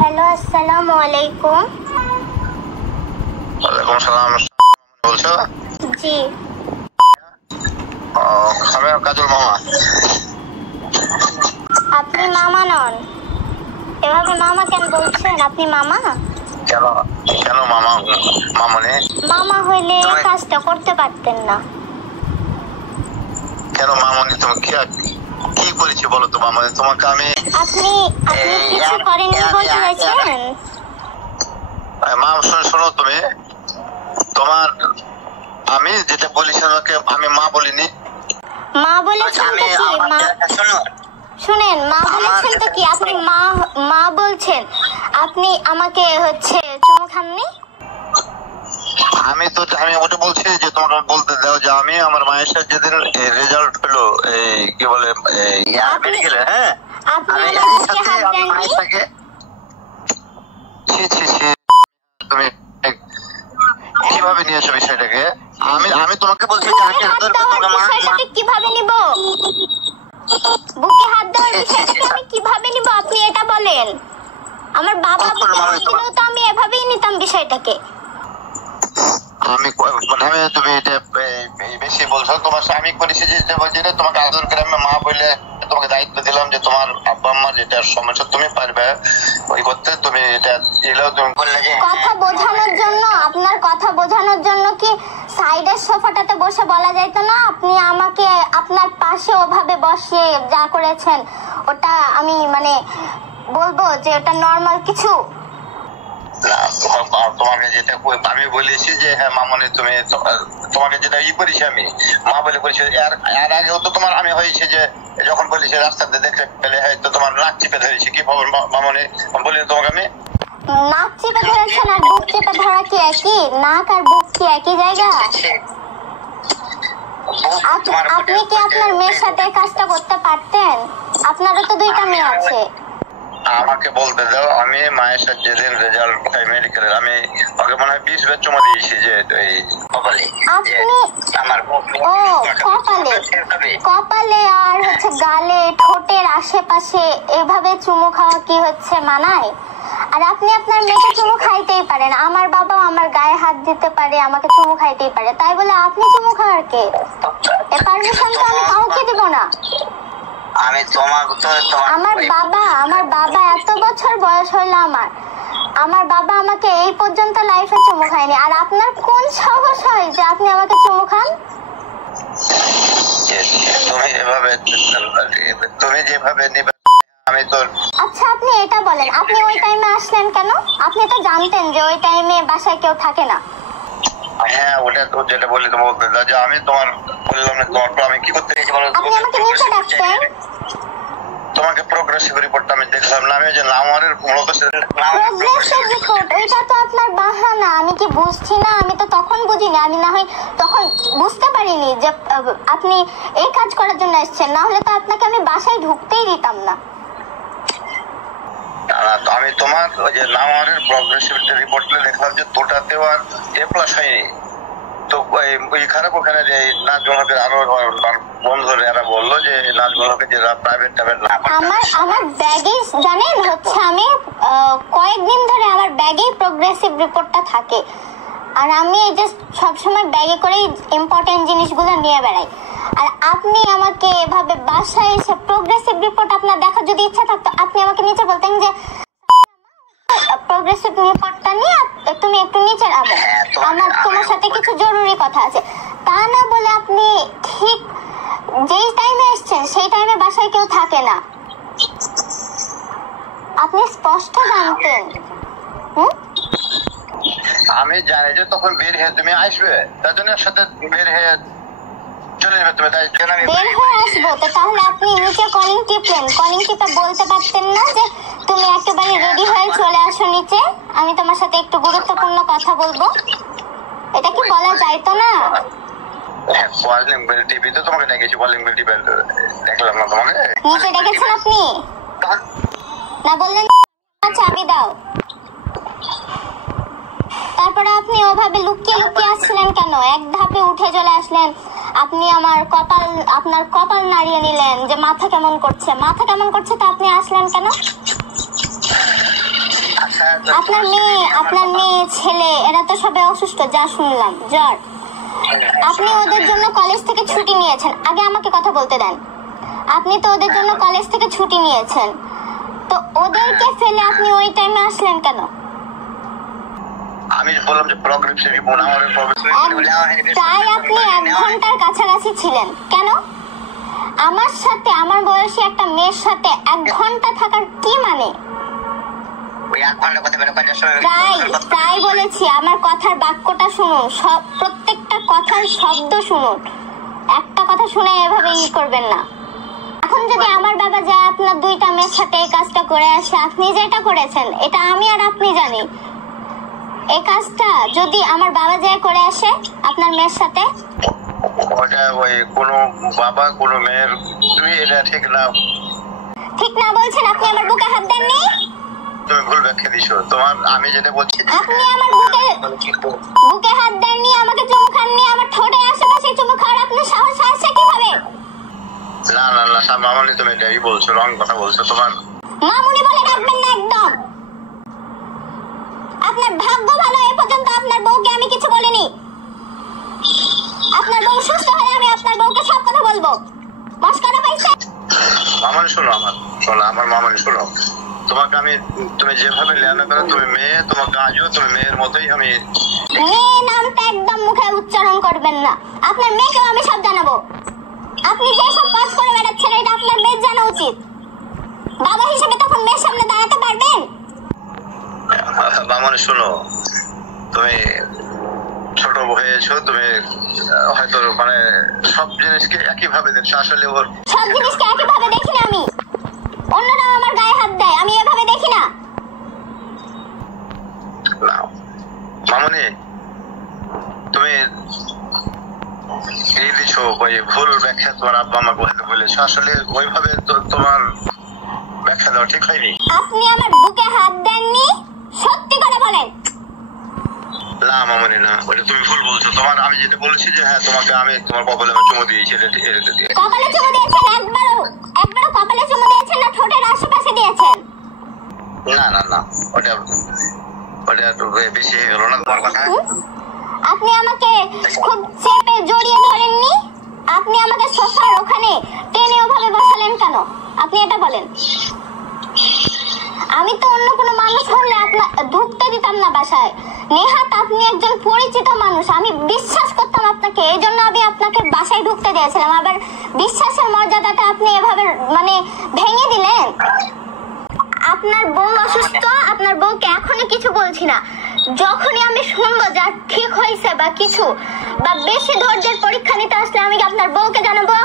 Hello, আসসালামু আলাইকুম। ওয়ালাইকুম সালাম। বলছো? জি। আমি কাজল মামা। আপনি মামা নন, এভাবে মামা কেন বলছেন? আপনি মামা কেন কেন মামা? মামনি মামা হইলে কাজটা করতে পারতেন না। কেন মামনি? তুমি কি করেছি বলো তো মামনি? তোমাকে আমি আপনি কিছু করেননি বলতে চাইছেন? মা শোনো, তুমি তোমার আমি যেটা বলেছি তোমাকে আমি মা বলিনি। মা বলেছেন তো কি? মা শুনেন, মা বলেছেন তো কি? আপনি মা বলছেন। আপনি আমাকে চুমু খাননি। আমি ওটা বলছি যে তোমাকে বলতে দাও যে আমি আমার মায়ের সাথে যেদিন রেজাল্ট হলো এই কি বলে মেডিকেলে, হ্যাঁ আপনি তুমি কিভাবে নিয়েছো বিষয়টাকে? আমি তোমাকে বলছি কিভাবে নিব? বুকে হাত দেওয়ার বিষয়টাকে আমি কিভাবে নিব আপনি এটা বলেন। আমার বাবা দিলেও তো আমি এভাবেই নিতাম বিষয়টাকে। তুমি এটা বেশি বলছো। তোমার স্বামী করেছে যেটা বলছি, তোমাকে আদর করে আমি মা বলে তোমাকে দায়িত্ব দিলাম যে তোমার আব্বা আম্মার যেটা সমস্যা তুমি পারবে ওই করতে। তুমি এটা দিলেও তুমি বললে যে কথা বোঝানোর জন্য, আপনার কথা বোঝানোর জন্য কি সাইডের সোফাটাতে বসে বলা যাইতো না? আপনি আমাকে আপনার পাশে ওভাবে বসিয়ে যা করেছেন ওটা আমি বলবো যে ওটা নর্মাল কিছু। তোমাকে যেটা আমি বলেছি যে হ্যাঁ মামনি তুমি তোমাকে যেটা করেছি আমি মা বলে করেছি। এর আগেও তো তোমার আমি হয়েছে যে যখন বলেছি রাস্তাতে দেখতে পেলে হয়তো তোমার নাক চিপে ধরেছি। কি খবর মামনি? বলিনি তোমাকে আমি? নাক চিপে ধরেছেন আর বুক চিপে ধরা কি একই? নাক আর বুক কি একই জায়গা? আপনি কি আপনার মেয়ের সাথে কাজটা করতে পারতেন? আপনারও তো দুইটা মেয়ে আছে। আমাকে বলতে দাও। আমি মায়ের সাথে যেদিন রেজাল্ট মেডিকেলের আমি ওকে মনে হয় 20 বার চুমা দিয়েছি যে কপালে। কপালে আর গালে, ঠোঁটের আশেপাশে এভাবে চুমু খাওয়া কি মানায়? আর আপনি আপনার মেয়েকে চুমু খাইতেই পারেন। আমার বাবা আমার গায়ে হাত দিতে পারে, আমাকে চুমু খাইতেই পারে, তাই বলে আপনি চুমু খাওয়ার কে? এ পারমিশন তো আমি কাউকে দিব না। আমার বাবা এত বছর বয়স হইলো আমার বাবা আমাকে এই পর্যন্ত লাইফে চুমু খায়নি। আর আপনার কোন সাহস হয় যে আপনি আমাকে চুমু খান? তুমি যেভাবে আমি তো আচ্ছা, আপনি এটা বলেন, আপনি ওই টাইমে আসলেন কেন? আপনি তো জানতেন যে ওই টাইমে বাসায় কেউ থাকে না। হ্যাঁ, ওটা তো যেটা বললি তো বলতে দাও যে আমি তোমার বললাম না তোমার আমি কি করতে গেছি বলো? আপনি আমাকে নিচে ডাকতেন। তোমাকে প্রোগ্রেসিভ রিপোর্টটা আমি দেখলাম না। আমি যে নামারের প্রোগ্রেসিভ রিপোর্ট ওইটা তো আপনার বাহানা। আমি কি বুঝছি না? আমি তো তখন বুঝিনি। আমি না হয় তখন বুঝতে পারিনি যে আপনি এই কাজ করার জন্য এসেছেন, না হলে তো আপনাকে আমি বাসায় ঢুকতেই দিতাম না। আমি তোমার ওই যে নামারের প্রোগ্রেসিভ রিপোর্টটা দেখলাম যে দুটাতেও আর এ প্লাস হয়নি। তো ওই খারাপ ওখানে যে নাজমুল হকের আরো বন্ধুরা এরা বললো যে নাজমুল হকের যে প্রাইভেট না আমার ব্যাগে জানেন আমি কয়েকদিন ধরে আমার ব্যাগে প্রোগ্রেসিভ রিপোর্টটা থাকে। আর আমি এই যে সবসময় ব্যাগে করে ইম্পর্টেন্ট জিনিসগুলো নিয়ে বেড়াই। আর আপনি আমাকে এভাবে বাসায় এসে প্রোগ্রেসিভ রিপোর্ট আপনার দেখার যদি ইচ্ছা থাকতো আপনি আমাকে নিচে বলতেন যে প্রোগ্রেসিভ রিপোর্টটা নিয়ে তুমি একটু নিচে নামো, আমার তোমার সাথে কিছু জরুরি কথা আছে। তা না বলে আপনি ঠিক যেই টাইমে এসেছেন সেই টাইমে বাসায় কেউ থাকে না। আপনি স্পষ্ট জানতেন। আমি জানি যে তখন বের হয়ে তুমি আসবে, তার জন্য সাথে বের হয়ে চলে যাবে। তুমি বের হয়ে আসবো তো তাহলে আপনি নিচে কলিং টিপলেন। কলিং টিপে বলতে পারতেন না যে তুমি একেবারে রেডি হয়ে চলে আসো নিচে, আমি তোমার সাথে একটু গুরুত্বপূর্ণ কথা বলবো? এটা কি বলা যাইতো না? কলিং বেল টিভিতে তোমাকে ডেকেছি, কলিং বেল টিপে দেখলাম না তোমাকে। নিচে ডেকেছেন আপনি না? বললেন চাবি দাও। তারপরে আপনি ওভাবে লুকিয়ে লুকিয়ে আসছিলেন কেন? এক ধাপে উঠে চলে আসলেন। আপনি আপনার কপাল নাড়িয়ে নিলেন যে মাথা কেমন করছে। মাথা কেমন করছে তো আপনি আসলেন কেন? আপনার মেয়ে ছেলে এরা তো সবাই অসুস্থ, যা শুনলাম, জ্বর। আপনি ওদের জন্য কলেজ থেকে ছুটি নিয়েছেন। আগে আমাকে কথা বলতে দেন। আপনি তো ওদের জন্য কলেজ থেকে ছুটি নিয়েছেন, তো ওদেরকে ফেলে আপনি ওই টাইমে আসলেন কেন? আমি বললাম যে প্রগ্রেসিভ রিপোর্ট আমার তাই আপনি 1 ঘন্টার কাছাকাছি ছিলেন কেন? আমার সাথে, আমার বয়সী একটা মেয়ের সাথে 1 ঘন্টা থাকার কি মানে? তাই বলেছি, আমার কথার বাক্যটা শুনুন, প্রত্যেকটা কথার শব্দ শুনুন। একটা কথা শুনে এভাবে করবেন না। এখন যদি আমার বাবা যায় আপনার 2টা মেয়ের সাথে এই কাজটা করে আসে, আপনি যেটা করেছেন এটা আমি আর আপনি জানি। এই কাজটা যদি আমার বাবা যায় করে আসে আপনার মেয়ের সাথে, ওটা ওই কোনো বাবা কোনো মেয়ের, তুমি এটা ঠিক না বলছেন। আপনি আমার বুকে হাত দেননি, তুমি ভুল ব্যাখ্যা দিছো। তোমার আমি যেটা বলছি, আপনি আমার বুকে হাত দেননি, আমাকে চুমু খাননি, আমার ঠোঁটের আশেপাশে চুমু খাওয়ার আপনার সাহস আসছে কিভাবে? না মামনি, তুমি এটাই বলছো, রং কথা বলছো। তোমার মামুনি বলে ডাকবেন না একদম। আপনার ভাগ্য ভালো, এ পর্যন্ত আপনার বউকে আমি কিছু বলিনি। আপনার বউ সুস্থ হলে আমি আপনার বউকে সব কথা বলবো। মস্করা পাইছে? মামনি শোনো, আমার মামনি শোনো, তোমাকে আমি, তুমি যেভাবে লেনা করো, তুমি মেয়ে, তোমাকে আজও তুমি মেয়ের মতোই। আমি মেয়ে নামটা একদম মুখে উচ্চারণ করবেন না। আপনার মেয়েকেও আমি সব জানাবো। আপনি যে সব কাজ করে বেড়াচ্ছেন এটা আপনার মেয়ের জানা উচিত। বাবা হিসেবে তখন মেয়ের সামনে দাঁড়াতে পারবেন? মামনি শোনো, তুমি ছোট হয়েছো, তুমি হয়তো মানে সব জিনিসকে একই ভাবে দেখছো। আসলে ওর সব জিনিসকে একই ভাবে দেখি না আমি। অন্যরাও আমার গায়ে হাত দেয়, আমি এভাবে দেখি না। মামনি, তুমি এই দিছো ওই ভুল ব্যাখ্যা তোমার আব্বা আমাকে বলেছো। আসলে ওইভাবে তোমার ব্যাখ্যা দেওয়া ঠিক হয়নি। আপনি আমার বুকে হাত দেননি, সত্যি করে বলেন। না মামনি, না, ওটা তুমি ভুল বলছো। তোমার আমি যেটা বলেছি যে হ্যাঁ তোমাকে আমি তোমার কপালে চুমু দিয়েছি। কপালে চুমু দিয়েছেন? একবারও কপালে চুমু দিয়েছেন না ঠোঁটের আশেপাশে দিয়েছেন? না, ওটা একটু বেশি হয়ে গেল না তোমার কথা। আপনি আমাকে খুব চেপে জড়িয়ে ধরেননি, আপনি আমাকে সোফার ওখানে টেনে ওভাবে বসালেন কেন? আপনি এটা বলেন। আমি তো অন্য কোনো মানুষ হলে আপনার ঢুকতে দিতাম না বাসায়। নেহাত আপনি একজন পরিচিত মানুষ, আমি বিশ্বাস করতাম আপনাকে, এই জন্য আমি আপনাকে বাসায় ঢুকতে দিয়েছিলাম। আবার বিশ্বাসের মর্যাদাটা আপনি এভাবে মানে ভেঙে দিলেন। আপনার বউ অসুস্থ, আপনার বউকে এখনই কিছু বলছি না, যখনই আমি শুনবো যা ঠিক হয়েছে বা কিছু বা বেশি ধৈর্যের পরীক্ষা নিতে আসলে আমি আপনার বউকে জানাবো।